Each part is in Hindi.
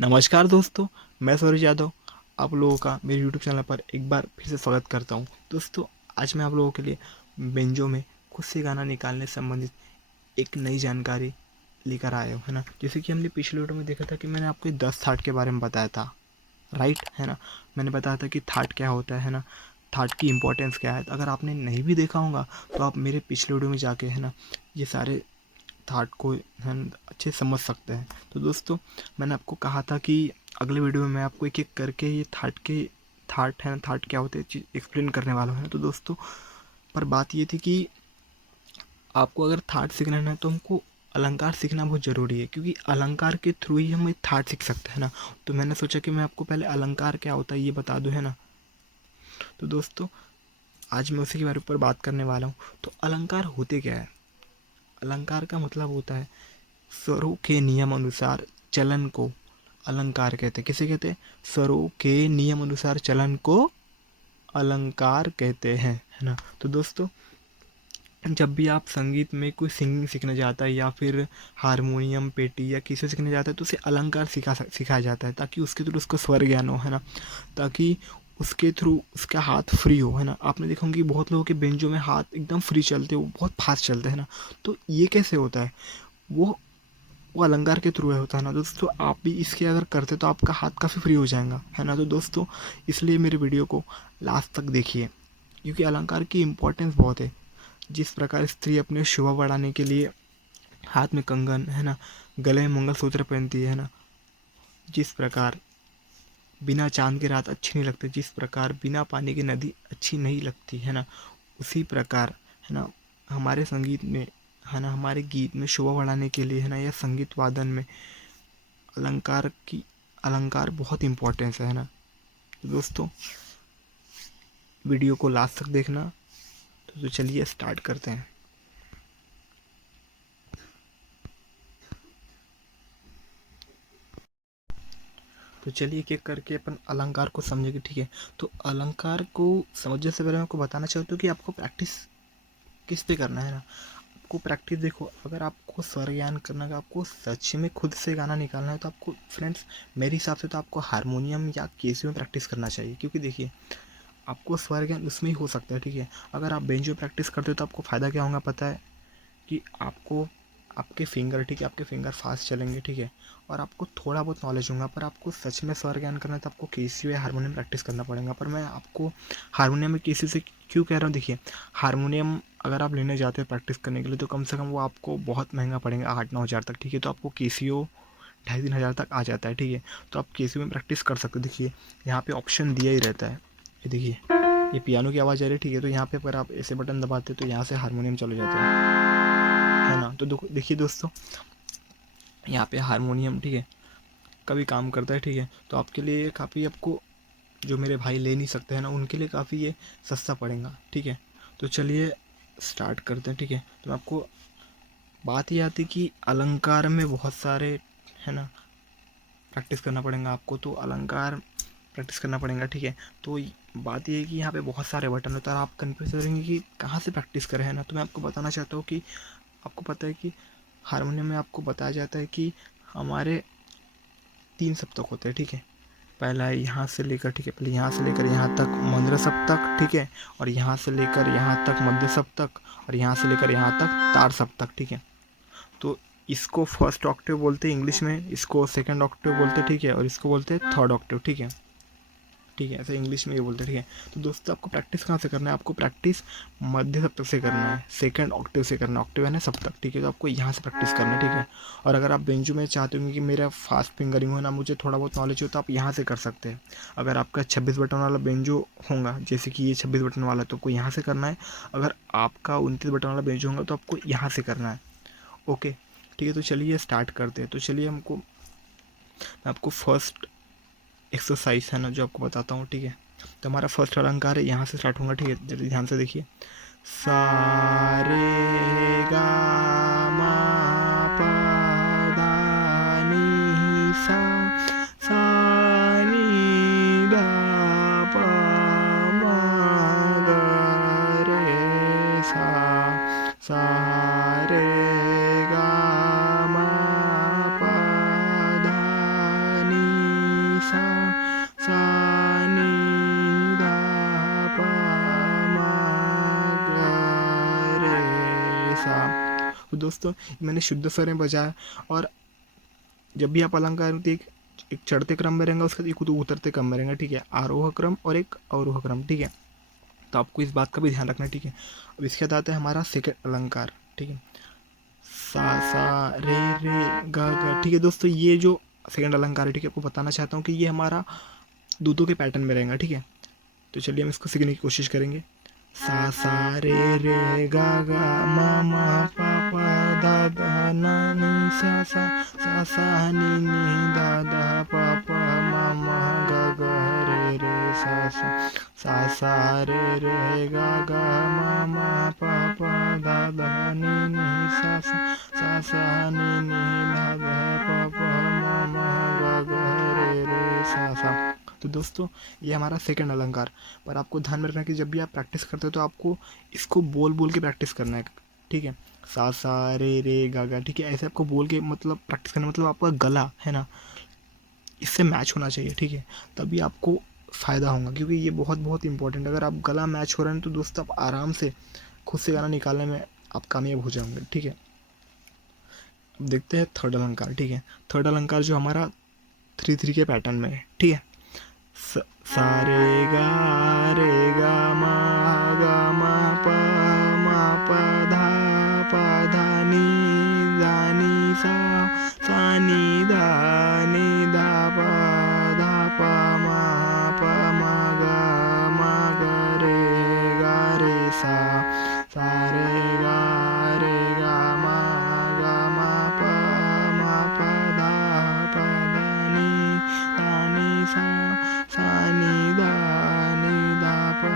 नमस्कार दोस्तों, मैं सूरज यादव आप लोगों का मेरे यूट्यूब चैनल पर एक बार फिर से स्वागत करता हूं। दोस्तों, आज मैं आप लोगों के लिए बेंजो में खुद से गाना निकालने से संबंधित एक नई जानकारी लेकर आया हूं, है ना। जैसे कि हमने पिछले वीडियो में देखा था कि मैंने आपको 10 थाट के बारे में बताया था, राइट, है ना। मैंने बताया था कि थाट क्या होता है ना, थाट की इंपॉर्टेंस क्या है। तो अगर आपने नहीं भी देखा होगा तो आप मेरे पिछले वीडियो में जाके, है ना, ये सारे थाट को हम अच्छे समझ सकते हैं। तो दोस्तों, मैंने आपको कहा था कि अगले वीडियो में मैं आपको एक एक करके ये थाट है ना, थाट क्या होते हैं चीज़ एक्सप्लेन करने वाला हूँ। तो दोस्तों, पर बात ये थी कि आपको अगर थाट सीखना है ना तो हमको अलंकार सीखना बहुत ज़रूरी है, क्योंकि अलंकार के थ्रू ही हम एक थाट सीख सकते हैं ना। तो मैंने सोचा कि मैं आपको पहले अलंकार क्या होता है ये बता दूँ, है ना। तो दोस्तों, आज मैं उसी के बारे पर बात करने वाला हूँ। तो अलंकार होते क्या है? अलंकार का मतलब होता है स्वरों के नियम अनुसार चलन को अलंकार कहते हैं। किसे कहते हैं? स्वरों के नियम अनुसार चलन को अलंकार कहते हैं, है ना। तो दोस्तों, जब भी आप संगीत में कोई सिंगिंग सीखने जाता है या फिर हारमोनियम पेटी या किसी सीखने जाता है तो उसे अलंकार सिखाया जाता है, ताकि उसके थ्रू उसको स्वर ज्ञान हो, है ना। ताकि उसके थ्रू उसका हाथ फ्री हो, है ना। आपने देखा होगा कि बहुत लोगों के बेंचों में हाथ एकदम फ्री चलते हैं, वो बहुत फास्ट चलते हैं ना। तो ये कैसे होता है? वो वो अलंकार के थ्रू है होता है ना। दोस्तों, आप भी इसके अगर करते तो आपका हाथ काफ़ी फ्री हो जाएगा, है ना। तो दोस्तों, इसलिए मेरे वीडियो को लास्ट तक देखिए, क्योंकि अलंकार की इम्पोर्टेंस बहुत है। जिस प्रकार स्त्री अपने शोभा बढ़ाने के लिए हाथ में कंगन, है ना, गले में मंगलसूत्र पहनती है ना, जिस प्रकार बिना चांद की रात अच्छी नहीं लगती, जिस प्रकार बिना पानी की नदी अच्छी नहीं लगती, है ना, उसी प्रकार, है ना, हमारे संगीत में, है ना, हमारे गीत में शोभा बढ़ाने के लिए, है ना, या संगीत वादन में अलंकार बहुत इम्पोर्टेंस है ना। तो दोस्तों, वीडियो को लास्ट तक देखना। तो चलिए स्टार्ट करते हैं। तो चलिए एक एक करके अपन अलंकार को समझेंगे, ठीक है। तो अलंकार को समझने से पहले मैं आपको बताना चाहता हूँ कि आपको प्रैक्टिस किस पे करना है ना। आपको प्रैक्टिस, देखो, अगर आपको स्वर ज्ञान करना है, आपको सच में खुद से गाना निकालना है, तो आपको फ्रेंड्स, मेरे हिसाब से तो आपको हारमोनियम या कैसियो में प्रैक्टिस करना चाहिए। क्योंकि देखिए, आपको स्वर ज्ञान उसमें ही हो सकता है, ठीक है। अगर आप बेंजो प्रैक्टिस करते हो तो आपको फ़ायदा क्या होगा पता है? कि आपको आपके फिंगर, ठीक है, आपके फिंगर फास्ट चलेंगे, ठीक है, और आपको थोड़ा बहुत नॉलेज होगा। पर आपको सच में स्वर ज्ञान करना है तो आपको केसियो या हारमोनियम प्रैक्टिस करना पड़ेगा। पर मैं आपको हारमोनियम में केसियो से क्यों कह रहा हूँ, देखिए, हारमोनियम अगर आप लेने जाते हो प्रैक्टिस करने के लिए तो कम से कम वो आपको बहुत महंगा पड़ेगा, 8-9 हज़ार तक, ठीक है। तो आपको केसियो 2,500-3,000 तक आ जाता है, ठीक है। तो आप केसियो में प्रैक्टिस कर सकते हो। देखिए, यहाँ पे ऑप्शन दिया ही रहता है। ये देखिए, ये पियानो की आवाज़ आ रही है, ठीक है। तो यहाँ पे अगर आप ऐसे बटन दबाते हो तो यहाँ से हारमोनियम चले जाता है ना। तो देखिए दोस्तों, यहाँ पे हारमोनियम, ठीक है, कभी काम करता है, ठीक है। तो आपके लिए काफ़ी, आपको जो मेरे भाई ले नहीं सकते हैं ना, उनके लिए काफ़ी ये सस्ता पड़ेगा, ठीक है। तो चलिए स्टार्ट करते हैं, ठीक है। तो आपको बात ये आती कि अलंकार में बहुत सारे, है ना, प्रैक्टिस करना पड़ेगा आपको। तो अलंकार प्रैक्टिस करना पड़ेगा, ठीक है। तो बात ये है कि यहाँ पे बहुत सारे बटन होते हैं और आप कन्फ्यूज करेंगे कि कहाँ से प्रैक्टिस करें, है ना। तो मैं आपको बताना चाहता हूँ कि आपको पता है कि हारमोनियम में आपको बताया जाता है कि हमारे 3 सप्तक होते हैं, ठीक है। पहला है यहाँ से लेकर, ठीक है, पहले यहाँ से लेकर यहाँ तक मंद्र सप्तक, ठीक है, और यहाँ से लेकर यहाँ तक मध्य सप्तक, और यहाँ से लेकर यहाँ तक तार सप्तक, ठीक है। तो इसको फर्स्ट ऑक्टेव बोलते हैं इंग्लिश में, इसको सेकंड ऑक्टेव बोलते हैं, ठीक है, और इसको बोलते हैं थर्ड ऑक्टेव, ठीक है। ठीक है, ऐसे इंग्लिश में ये बोलते हैं, ठीक है। तो दोस्तों, आपको प्रैक्टिस कहाँ से करना है? आपको प्रैक्टिस मध्य सप्तक से करना है, सेकंड ऑक्टेव से करना है। ऑक्टेव है ना सप्तक, ठीक है। तो आपको यहाँ से प्रैक्टिस करना है, ठीक है। और अगर आप बेंजो में चाहते होंगे कि मेरा फास्ट फिंगरिंग हो ना, मुझे थोड़ा बहुत नॉलेज हो, तो आप यहाँ से कर सकते हैं। अगर आपका 26 बटन वाला बेंजो होगा, जैसे कि ये 26 बटन वाला, तो आपको यहाँ से करना है। अगर आपका 29 बटन वाला बेंजो होगा तो आपको यहाँ से करना है। ओके, ठीक है। तो चलिए स्टार्ट करते हैं। तो चलिए मैं आपको फर्स्ट एक्सरसाइज है ना जो आपको बताता हूँ, ठीक है। तो हमारा फर्स्ट अलंकार है, यहाँ से स्टार्ट होगा, ठीक है। जल्दी ध्यान से देखिए। सा रे गा मा पा धा नी सा, सा नी धा पा मा गा रे सा रे गा मा पा धा नी दोस्तों मैंने शुद्ध स्वर में बजाया। और जब भी आप अलंकार में एक एक चढ़ते क्रम में रहेंगे, उसका एक उतरते क्रम में रहेंगे, ठीक है, आरोह क्रम और एक अवरोह क्रम, ठीक है। तो आपको इस बात का भी ध्यान रखना है, ठीक है। अब इसके बाद आता है हमारा सेकंड अलंकार, ठीक है, सा सा रे गा गा, ठीक है दोस्तों। ये जो सेकंड अलंकार है, ठीक है, आपको बताना चाहता हूँ कि ये हमारा दूतों के पैटर्न में रहेगा, ठीक है। तो चलिए हम इसको सीखने की कोशिश करेंगे। सा रे गा गा मा मा पा पा दा दा ना नी सा नी दा दा पा पा मा मा गा गा रे सा रे गा गा मा मा पा पा दा दा नी सा नी दा दा पा पा मा मा गा गा रे सा। तो दोस्तों ये हमारा सेकंड अलंकार। पर आपको ध्यान में रखना कि जब भी आप प्रैक्टिस करते हो तो आपको इसको बोल बोल के प्रैक्टिस करना है, ठीक है। सा रे गा गा, ठीक है, ऐसे आपको बोल के मतलब प्रैक्टिस करना, मतलब आपका गला है ना इससे मैच होना चाहिए, ठीक है, तभी आपको फ़ायदा होगा, क्योंकि ये बहुत बहुत इंपॉर्टेंट। अगर आप गला मैच हो रहे हैं तो दोस्तों आप आराम से खुद से गाना निकालने में आप कामयाब हो जाओगे, ठीक है। अब देखते हैं थर्ड अलंकार, ठीक है। थर्ड अलंकार जो हमारा 3/3 के पैटर्न में है, ठीक है। सा रे गा मा पा धा नी सा नी धा पा मा गा रे सा रे गा मा पा धा नी सा नी धा पा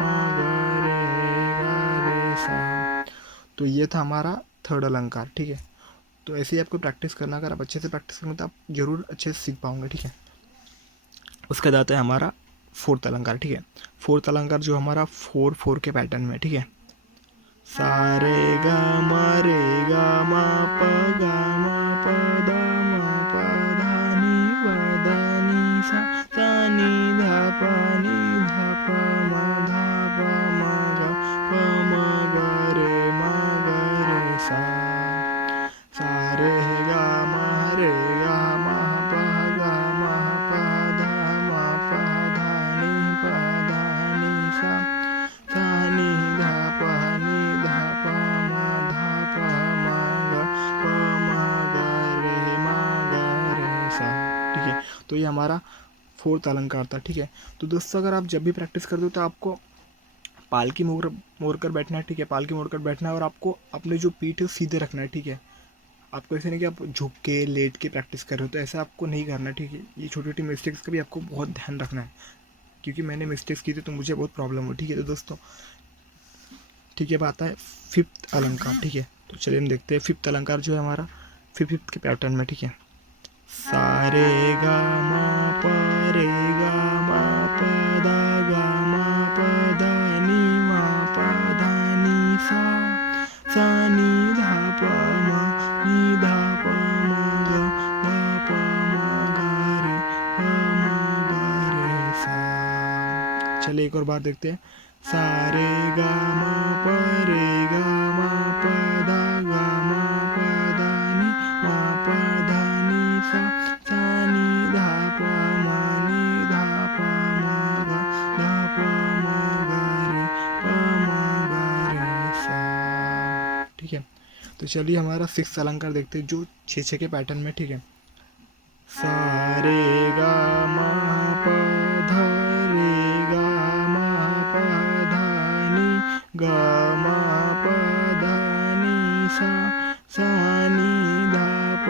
मा गा रे सा। तो ये था हमारा थर्ड अलंकार, ठीक है। तो ऐसे ही आपको प्रैक्टिस करना, अगर आप अच्छे से प्रैक्टिस करेंगे तो आप जरूर अच्छे से सीख पाओगे, ठीक है। उसके बाद आता है हमारा फोर्थ अलंकार, ठीक है। फोर्थ अलंकार जो हमारा 4/4 के पैटर्न में, ठीक है। सा रे गा मा प गा मा प दा नी सा नी धा प मा गा रे सा रे गा मा प गा मा प धा नी सा नी धा प मा गा रे सा, ठीक है। तो ये हमारा फोर्थ अलंकार था, ठीक है। तो दोस्तों अगर आप जब भी प्रैक्टिस करते हो तो आपको पालकी मोड़ कर बैठना है, ठीक है, पालकी मोड़ कर बैठना है, और आपको अपने जो पीठ है सीधे रखना है, ठीक है। आपको ऐसे नहीं कि आप झुक के लेट के प्रैक्टिस कर रहे हो, तो ऐसा आपको नहीं करना, ठीक है। ये छोटी छोटी मिस्टेक्स का भी आपको बहुत ध्यान रखना है, क्योंकि मैंने मिस्टेक्स की थी तो मुझे बहुत प्रॉब्लम हुई, ठीक है। तो दोस्तों ठीक है, बात है फिफ्थ अलंकार, ठीक है। तो चलिए हम देखते हैं फिफ्थ अलंकार जो है हमारा फिफ्थ के पैटर्न में, ठीक है। सा रे गा मा प गा मा प नी सा नी धा प मा गा रे सा। चलिए एक और बार देखते हैं। सा रे गा मा प गा मा प नी सा नी धा प मा गा रे सा, ठीक है। तो चलिए हमारा सिक्स्थ अलंकार देखते हैं जो 6/6 के पैटर्न में, ठीक है। सा रे गा मा प रे गा मा प नी गा मा प नी सा नी धा प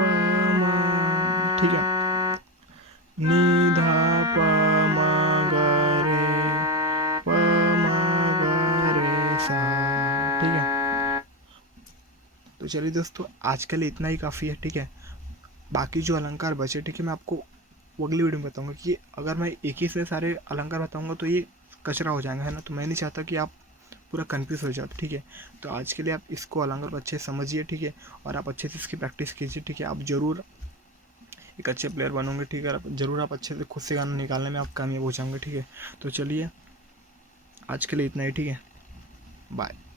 मा, ठीक है, नी धा प मा गा रे सा, ठीक है। तो चलिए दोस्तों आज के लिए इतना ही काफ़ी है, ठीक है। बाकी जो अलंकार बचे, ठीक है, मैं आपको अगली वीडियो में बताऊंगा, कि अगर मैं एक ही से सारे अलंकार बताऊंगा तो ये कचरा हो जाएगा, है ना। तो मैं नहीं चाहता कि आप पूरा कंफ्यूज हो जाओ, ठीक है। तो आज के लिए आप इसको अलंकार को अच्छे से समझिए, ठीक है, और आप अच्छे से इसकी प्रैक्टिस कीजिए, ठीक है। आप ज़रूर एक अच्छे प्लेयर बनोगे, ठीक है। ज़रूर आप अच्छे से खुद से गाना निकालने में आप कामयाब हो जाओगे, ठीक है। तो चलिए आज के लिए इतना ही, ठीक है। बाय।